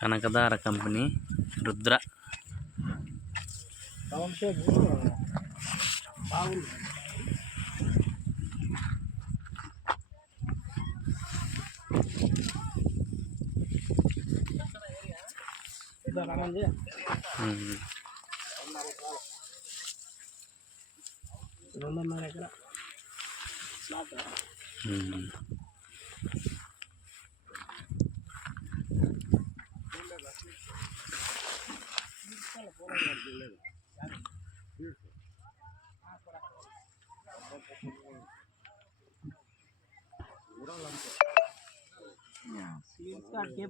Kanakadhara company Rudra.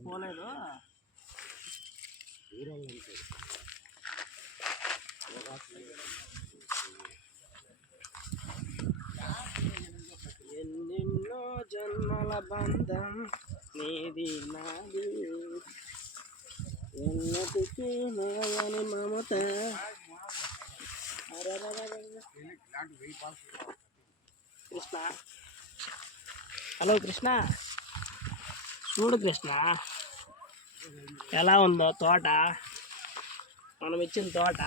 పోలేదు ఎన్నెన్నో జన్మల బంధం నీది నాది ఎన్నటికి నాయని మమత. కృష్ణ, హలో కృష్ణ, చూడు కృష్ణ ఎలా ఉందో తోట, మనం ఇచ్చిన తోట.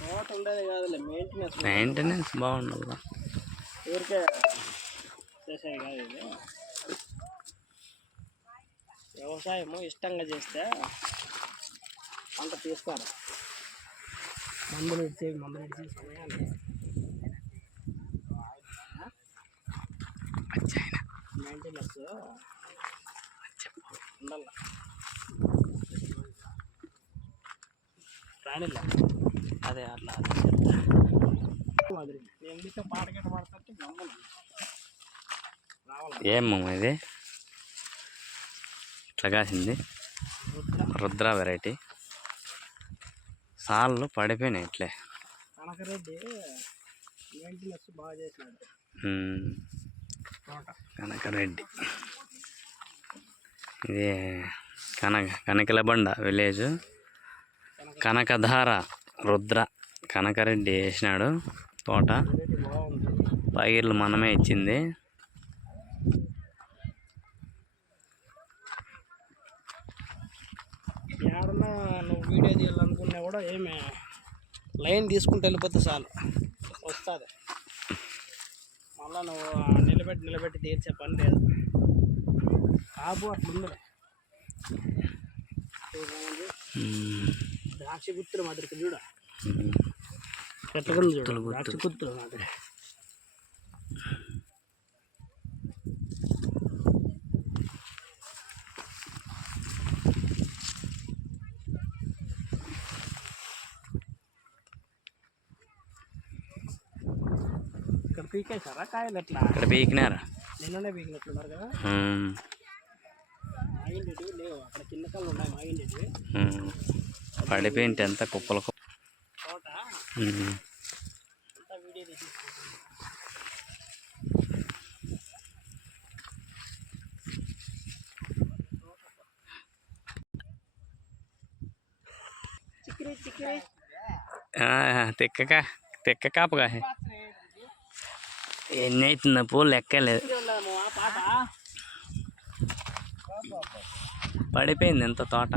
తోట ఉండేది కాదులే, మెయింటెనెన్స్ బాగుండాలి. ఊరికే చేసేది కాదు ఇది. వ్యవసాయము ఇష్టంగా చేస్తే పంట తీస్తారు. మందులు ఇచ్చేసి సమయాన్ని మెయింటెనెన్స్ ఉండాలి. రానిలే అదే అట్లా మాదిరి నేను పాట గట్ట పడతాంటే నమ్మను. ఏమో ఇది ఇట్లా కాసింది రుద్ర వెరైటీ. సాళ్ళు పడిపోయినాయి ఇట్లే. కనకరెడ్డి మెయింటెనెన్స్ బాగా చేసినాడు. కనకరెడ్డి ఇది కనకలబండ విలేజ్. కనకధార రుద్ర కనకరెడ్డి వేసినాడు తోట. పైర్లు మనమే ఇచ్చింది. ఏడన్నా నువ్వు వీడియో తీయాలనుకున్నా కూడా ఏమి లైన్ తీసుకుంటూ వెళ్ళిపోతే చాలు వస్తుంది. మళ్ళీ నువ్వు నిలబెట్టి తీర్చే పని లేదు. కాపు అట్లుంది. ద్రాక్ష గుత్తులు మాదిరికి చూడ ఎట్లుంది చూడు. ద్రాక్ష గుత్తులు మాదిరి. ఇక్కడ పీకేసారా కాయలు? ఎట్లా ఇక్కడ పీకినారా? నిన్ననే పీకినట్లున్నారు కదా. మాగిండేటివి లేవు అక్కడ, కింద కళ్ళు ఉన్నాయి మాగిండేటివి. పడిపోయింటే ఎంత కుప్పలు తోట అంతా వీడియో తీసి తెక్క కాపుగా ఎన్ని అవుతుందా పూలు లెక్కలేదు. పడిపోయింది ఎంత తోట.